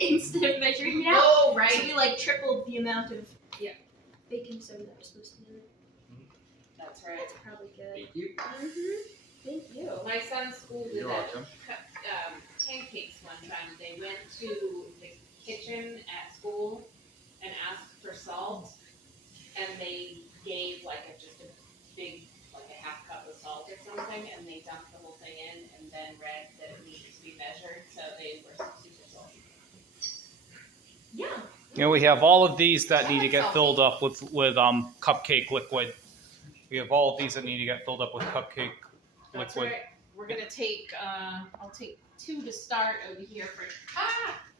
instead of measuring it out. Oh, right. So we like tripled the amount of baking soda that was supposed to be in it. That's right. That's probably good. Thank you. Thank you. My son's school did You're welcome. pancakes one time. They went to the kitchen at school and asked for salt, and they gave just a big, like a half cup of salt or something, and they dumped the whole thing in, and then read that it needed to be measured, so they were super salty. Yeah. You know, we have all of these that need to get filled up with cupcake liquid. We have all of these that need to get filled up with cupcake That's liquid. right. We're gonna take. I'll take 2 to start over here for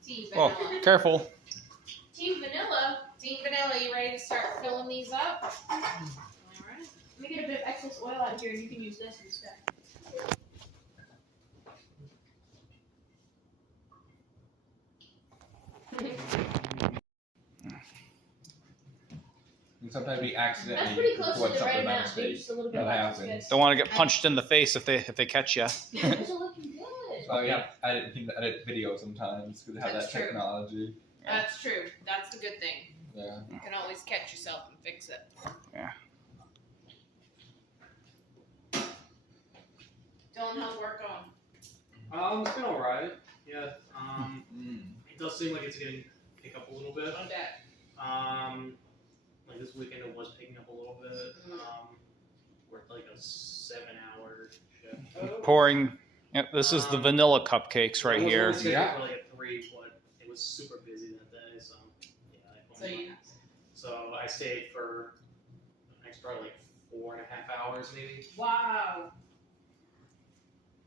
Team Vanilla. Oh, careful. Team Vanilla, you ready to start filling these up? All right. Let me get a bit of excess oil out here and you can use this instead. And sometimes we accidentally That's pretty close put to the something right by amount. mistake. Maybe just a little bit That less. happens. Don't want to get punched in the face if they catch you. Those are looking good. So we have to edit video sometimes because we have That's that true. technology. That's true. That's the good thing. Yeah. You can always catch yourself and fix it. Yeah. Dylan, how's work going? It's been alright. Yeah. Mm. It does seem like it's getting pick up a little bit. I bet. Like this weekend it was picking up a little bit. Worked like a 7-hour shift. Pouring. Yep, this is the vanilla cupcakes right I was here. only scheduled Yeah. for like a 3, but it was super busy that day, so yeah. So I stayed for an extra like 4.5 hours maybe. Wow.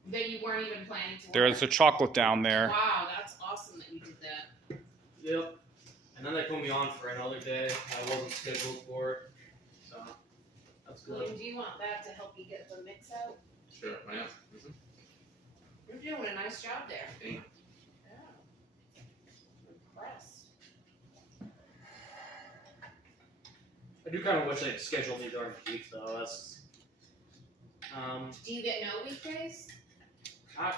That you weren't even planning to. There's the chocolate down there. Wow, that's awesome that you did that. Yep. And then they put me on for another day. I wasn't scheduled for it, so that's good. William, do you want that to help you get the mix out? Sure. Why not? You're doing a nice job there. Thank you. Yeah. Impressed. I do kind of wish they'd scheduled me during the week though. That's Do you get no weekdays? not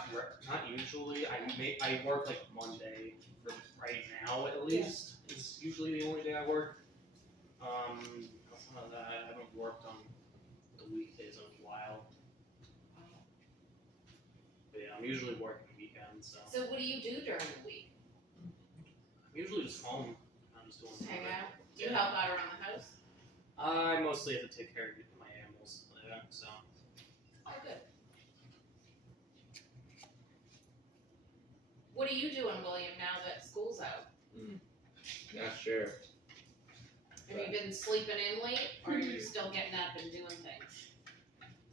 usually. I work like Monday for right now at least. It's usually the only day I work. Outside of that, I haven't worked on the weekdays in a while. But yeah, I'm usually working weekends, so So what do you do during the week? I'm usually just home. I'm just doing Hang nothing. out? Do you help out around the house? I mostly have to take care of my animals, so. Oh, good. What are you doing, William, now that school's out? Not sure. Have you been sleeping in late, or are you still getting up and doing things?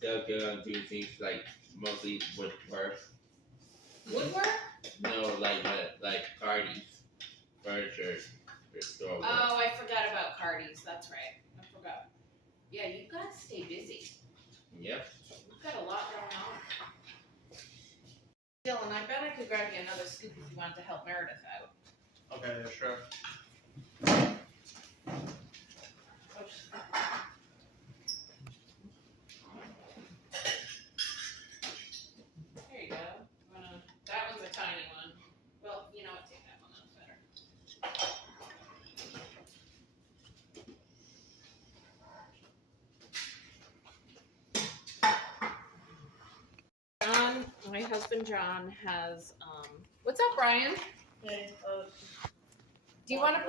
They'll go do things like mostly woodwork. Woodwork? No, like parties, furniture, restore work. Oh, I forgot about Cardi's. That's right. I forgot. Yeah, you've got to stay busy. Yep. You've got a lot going on. Dylan, I bet I could grab you another scoop if you wanted to help Meredith out. Okay, yeah, sure. Oh, she's- There you go. That one's a tiny one. Well, you know what? Take that one. That's better. John, my husband John has. What's up, Brian? Do you want to put